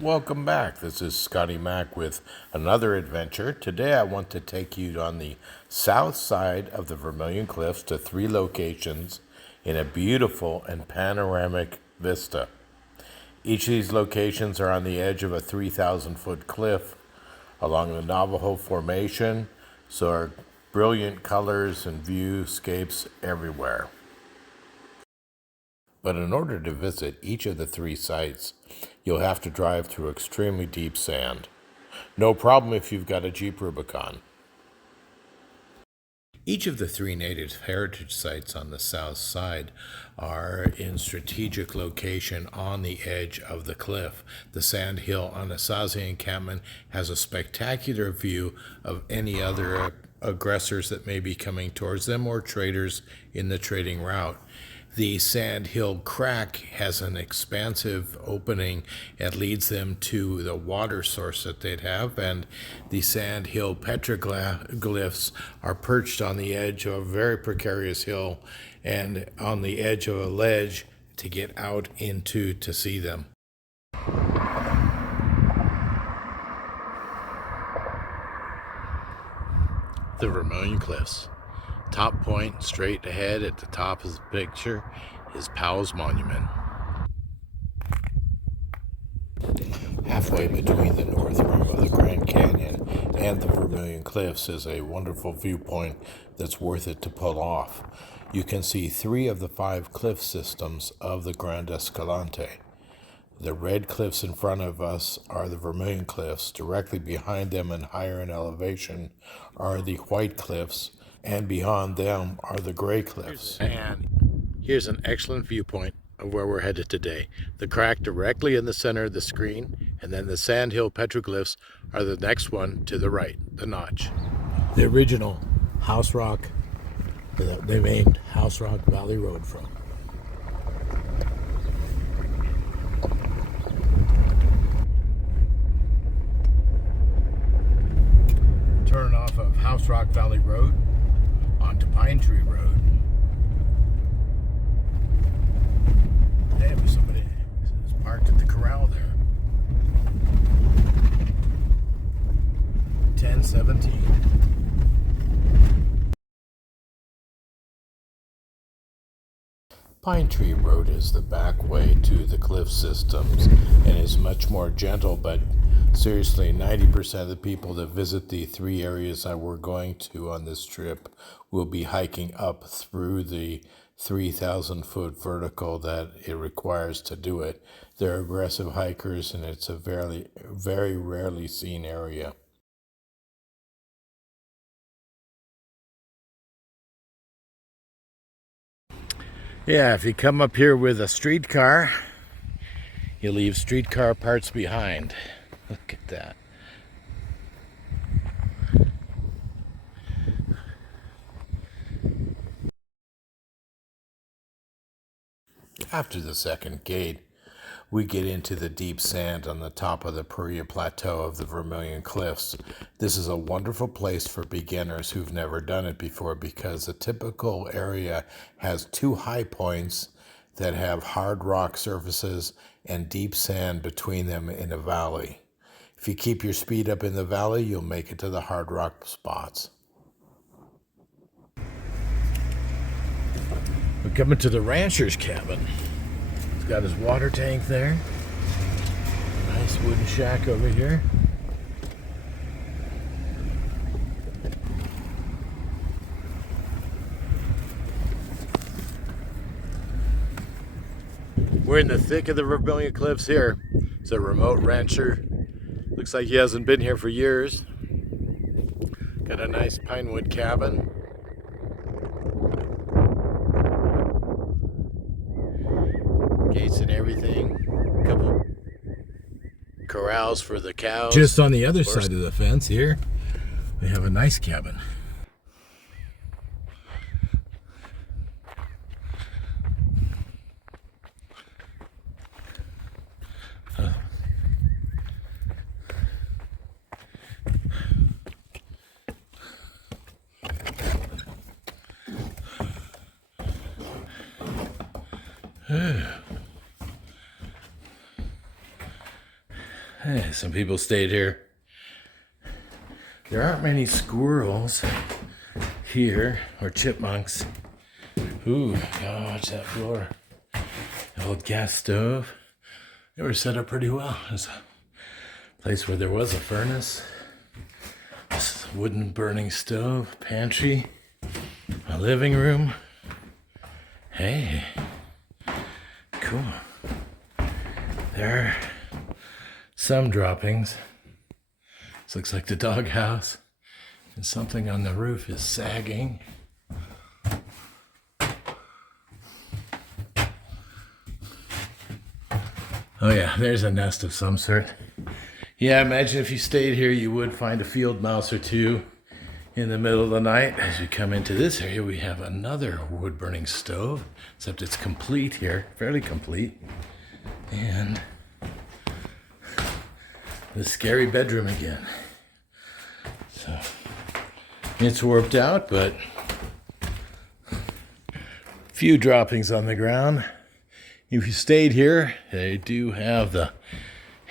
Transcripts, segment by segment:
Welcome back. This is Scotty Mac with another adventure. Today I want to take you on the south side of the Vermilion Cliffs to three locations in a beautiful and panoramic vista. Each of these locations are on the edge of a 3,000-foot cliff along the Navajo Formation, so are brilliant colors and viewscapes everywhere. But in order to visit each of the three sites, you'll have to drive through extremely deep sand. No problem if you've got a Jeep Rubicon. Each of the three native heritage sites on the south side are in strategic location on the edge of the cliff. The Sand Hill Anasazi encampment has a spectacular view of any other aggressors that may be coming towards them or traders in the trading route. The Sand Hill Crack has an expansive opening and leads them to the water source that they'd have, and the Sand Hill Petroglyphs are perched on the edge of a very precarious hill and on the edge of a ledge to get out into to see them. The Vermilion Cliffs. Top point, straight ahead at the top of the picture, is Powell's Monument. Halfway between the north rim of the Grand Canyon and the Vermilion Cliffs is a wonderful viewpoint that's worth it to pull off. You can see three of the five cliff systems of the Grand Escalante. The red cliffs in front of us are the Vermilion Cliffs. Directly behind them and higher in elevation are the white cliffs, and beyond them are the gray cliffs. And here's an excellent viewpoint of where we're headed today. The crack directly in the center of the screen, and then the Sand Hill Petroglyphs are the next one to the right, the notch. The original House Rock, they named House Rock Valley Road from. Turn off of House Rock Valley Road onto Pine Tree Road. Hey, somebody is parked at the corral there. 1017. Pine Tree Road is the back way to the cliff systems and is much more gentle, but seriously, 90% of the people that visit the three areas that we're going to on this trip will be hiking up through the 3,000-foot vertical that it requires to do it. They're aggressive hikers, and it's a very, very rarely seen area. Yeah, if you come up here with a streetcar, you leave streetcar parts behind. Look at that. After the second gate, we get into the deep sand on the top of the Paria Plateau of the Vermilion Cliffs. This is a wonderful place for beginners who've never done it before because the typical area has two high points that have hard rock surfaces and deep sand between them in a valley. If you keep your speed up in the valley, you'll make it to the hard rock spots. We're coming to the rancher's cabin. He's got his water tank there. Nice wooden shack over here. We're in the thick of the Vermilion Cliffs here. It's a remote rancher. Looks like he hasn't been here for years. Got a nice pine wood cabin. Gates and everything. A couple corrals for the cows. Just on the other side of the fence here, we have a nice cabin. Some people stayed here. There aren't many squirrels here, or chipmunks. Ooh, gosh, that floor. The old gas stove. They were set up pretty well. There's a place where there was a furnace. This wooden burning stove, pantry, a living room. Hey, cool. There are some droppings. This looks like the doghouse. And something on the roof is sagging. Oh yeah, there's a nest of some sort. Yeah, imagine if you stayed here, you would find a field mouse or two in the middle of the night. As we come into this area, we have another wood-burning stove, except it's complete here, fairly complete. And the scary bedroom again. So, it's warped out, but few droppings on the ground. If you stayed here, they do have the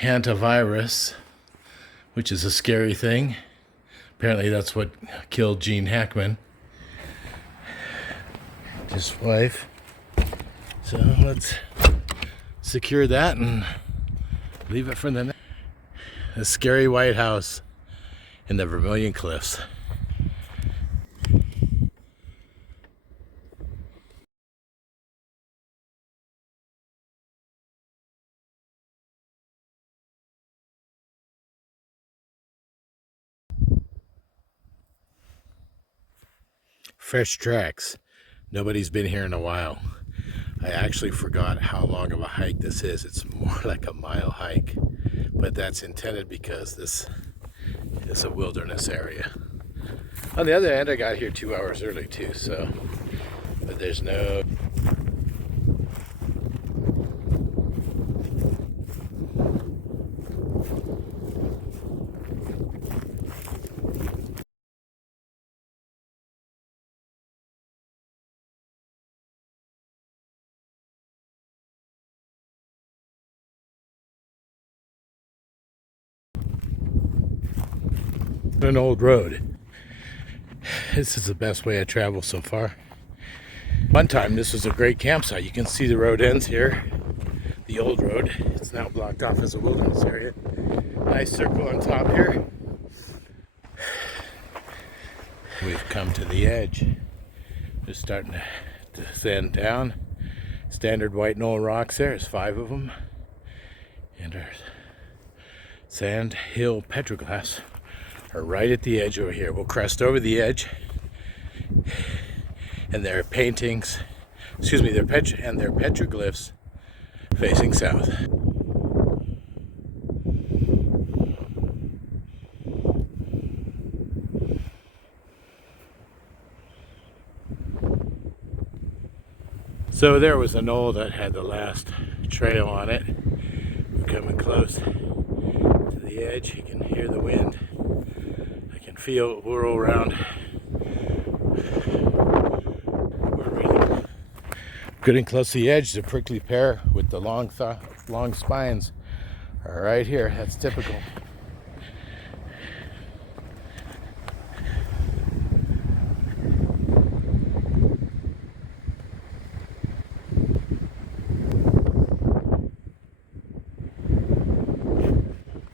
hantavirus, which is a scary thing. Apparently that's what killed Gene Hackman, his wife. So let's secure that and leave it for the next. The scary White House in the Vermilion Cliffs. Fresh tracks. Nobody's been here in a while. I actually forgot how long of a hike this is. It's more like a mile hike, but that's intended because this is a wilderness area. On the other hand, I got here 2 hours early too, so, but there's no an old road. This is the best way I travel so far. One time this was a great campsite. You can see the road ends here. The old road. It's now blocked off as a wilderness area. Nice circle on top here. We've come to the edge. Just starting to descend down. Standard white knoll rocks there. There's 5 of them. And our sand hill petroglyphs are right at the edge over here. We'll crest over the edge, and there are paintings, excuse me, they're petroglyphs facing south. So there was a knoll that had the last trail on it. We're coming close to the edge. You can hear the wind. I can feel it whirl around. We're really getting close to the edge. The prickly pear with the long spines are right here. That's typical.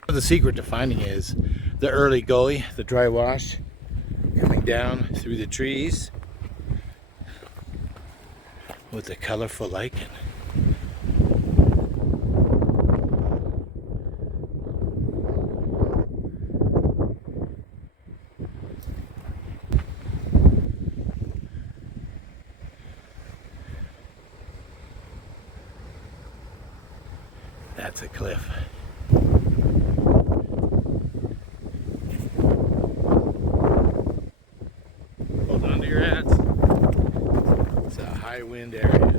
The secret to finding is the early gully, the dry wash coming down through the trees with the colorful lichen. That's a cliff. Hold on to your hats. It's a high wind area.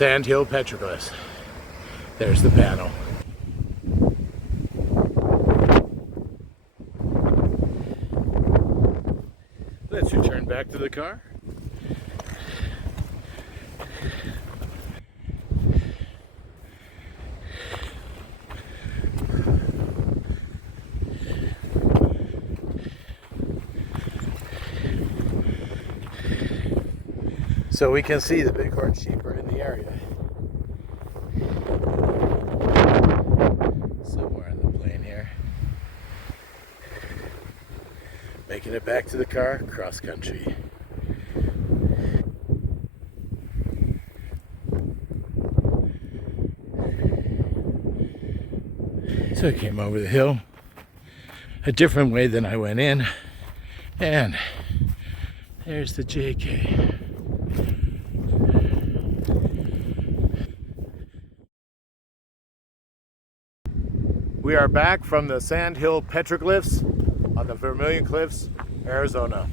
Sandhill Petroglyphs. There's the panel. Let's return back to the car. So we can see the bighorn sheep are in the area. Somewhere on the plain here. Making it back to the car, cross country. So I came over the hill a different way than I went in, and there's the JK. We are back from the Sandhill Petroglyphs on the Vermilion Cliffs, Arizona.